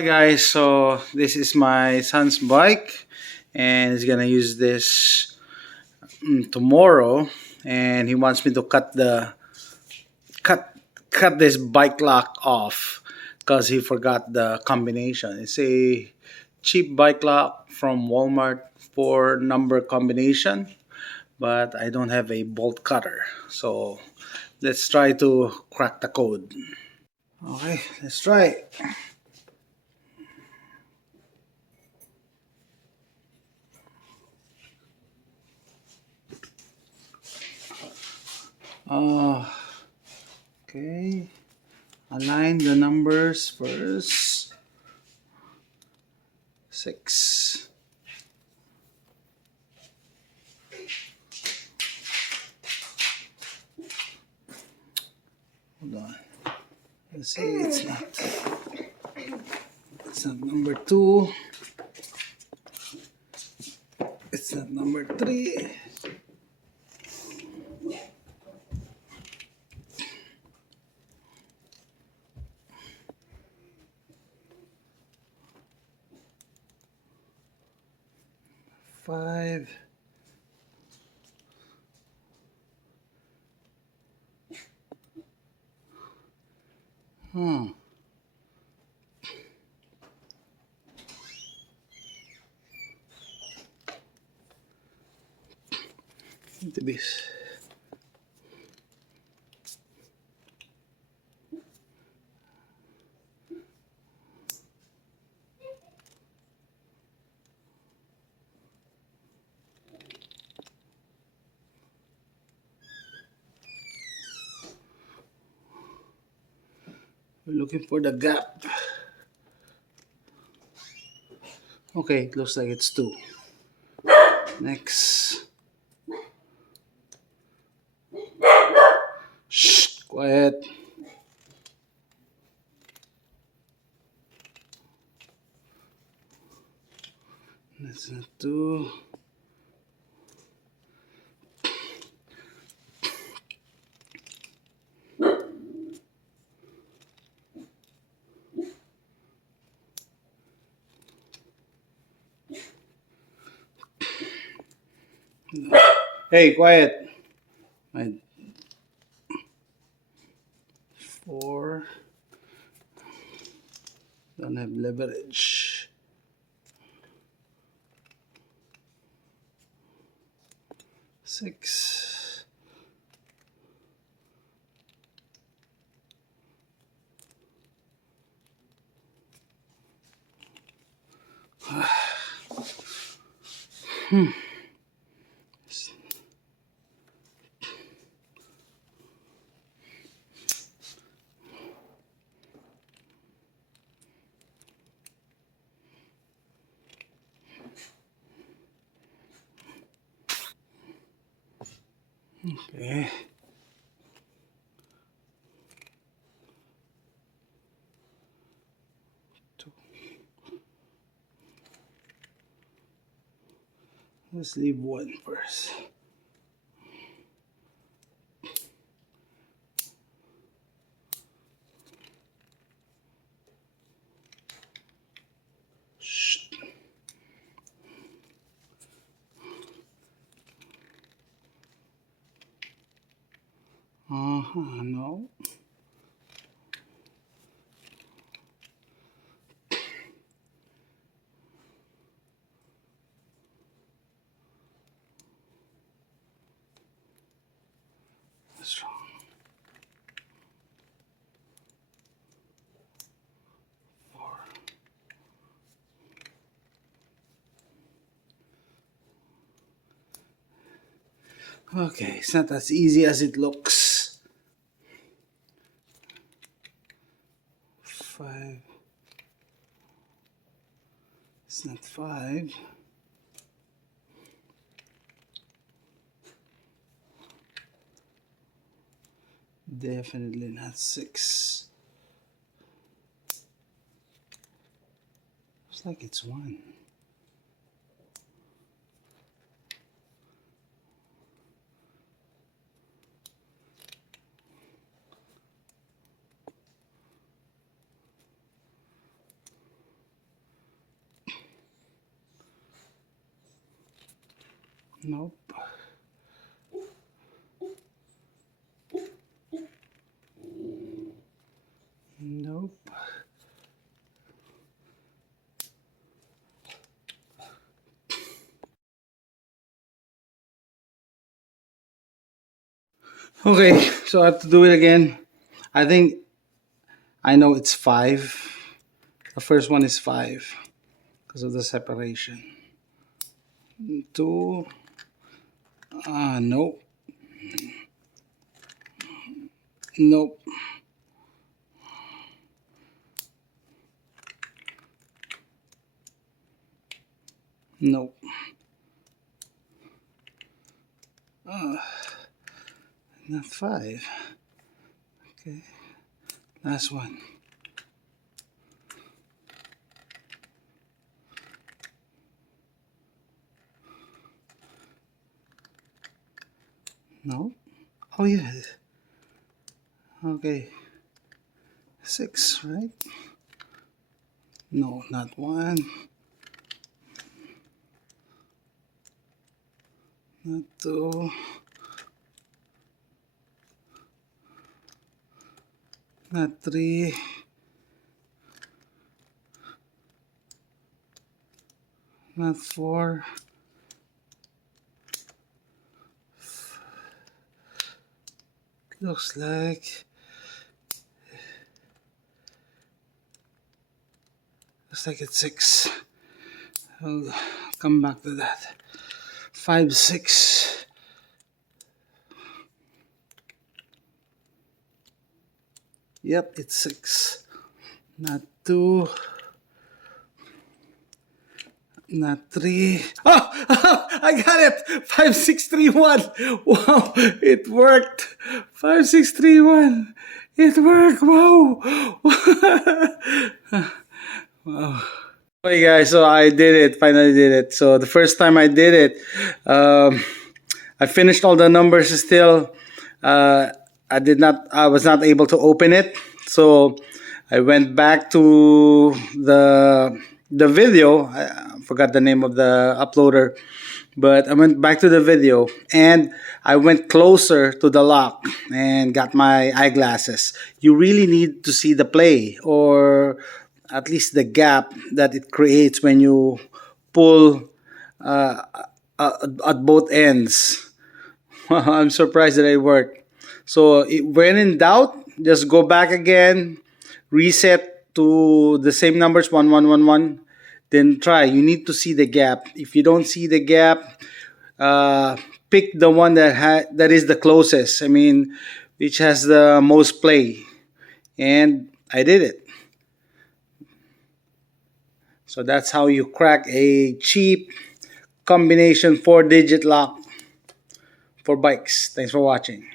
Hi guys, so this is my son's bike and he's gonna use this tomorrow, and he wants me to cut cut this bike lock off because he forgot the combination. It's a cheap bike lock from Walmart, for number combination, but I don't have a bolt cutter, so let's try to crack the code. Okay, let's try it. uh, okay, align the numbers first. 6. Hold on. Let's see. It's not. It's not number 2. It's not number 3. Five. Hmm. Need to be. We're looking for the gap. Okay, it looks like it's 2. Next. Shh, quiet. That's not 2. Hey, quiet. 4. Don't have leverage. 6. Okay. Let's leave 1 first. Shh. No. That's wrong. 4. Okay, it's not as easy as it looks. 5. It's not 5. Definitely not 6. Looks like it's 1. Nope. Nope. Okay, so I have to do it again. I think I know it's five. The first one is five because of the separation. Two. Nope. Nope. Nope. Not five. Okay. Last one. No. Oh yeah. Okay. Six, right? No, not one. Not two. Not three. Not four. Looks like it's six. I'll come back to that. 5, 6. Yep, it's six. Not two. Not three. Oh, I got it. 5, 6, 3, 1. Wow, it worked. 5, 6, 3, 1. It worked. Wow. Wow. Okay, guys. So I did it. Finally did it. So the first time I did it, I finished all the numbers. Still, I did not. I was not able to open it. So I went back to the video. I forgot the name of the uploader, but I went back to the video and I went closer to the lock and got my eyeglasses. You really need to see the play, or at least the gap that it creates when you pull uh, at both ends. I'm surprised that it worked. So when in doubt, just go back again, reset to the same numbers, 1111, then try. You need to see the gap. If you don't see the gap, uh, pick the one that is the closest. I mean, which has the most play. And I did it. So that's how you crack a cheap combination 4-digit lock for bikes. Thanks for watching.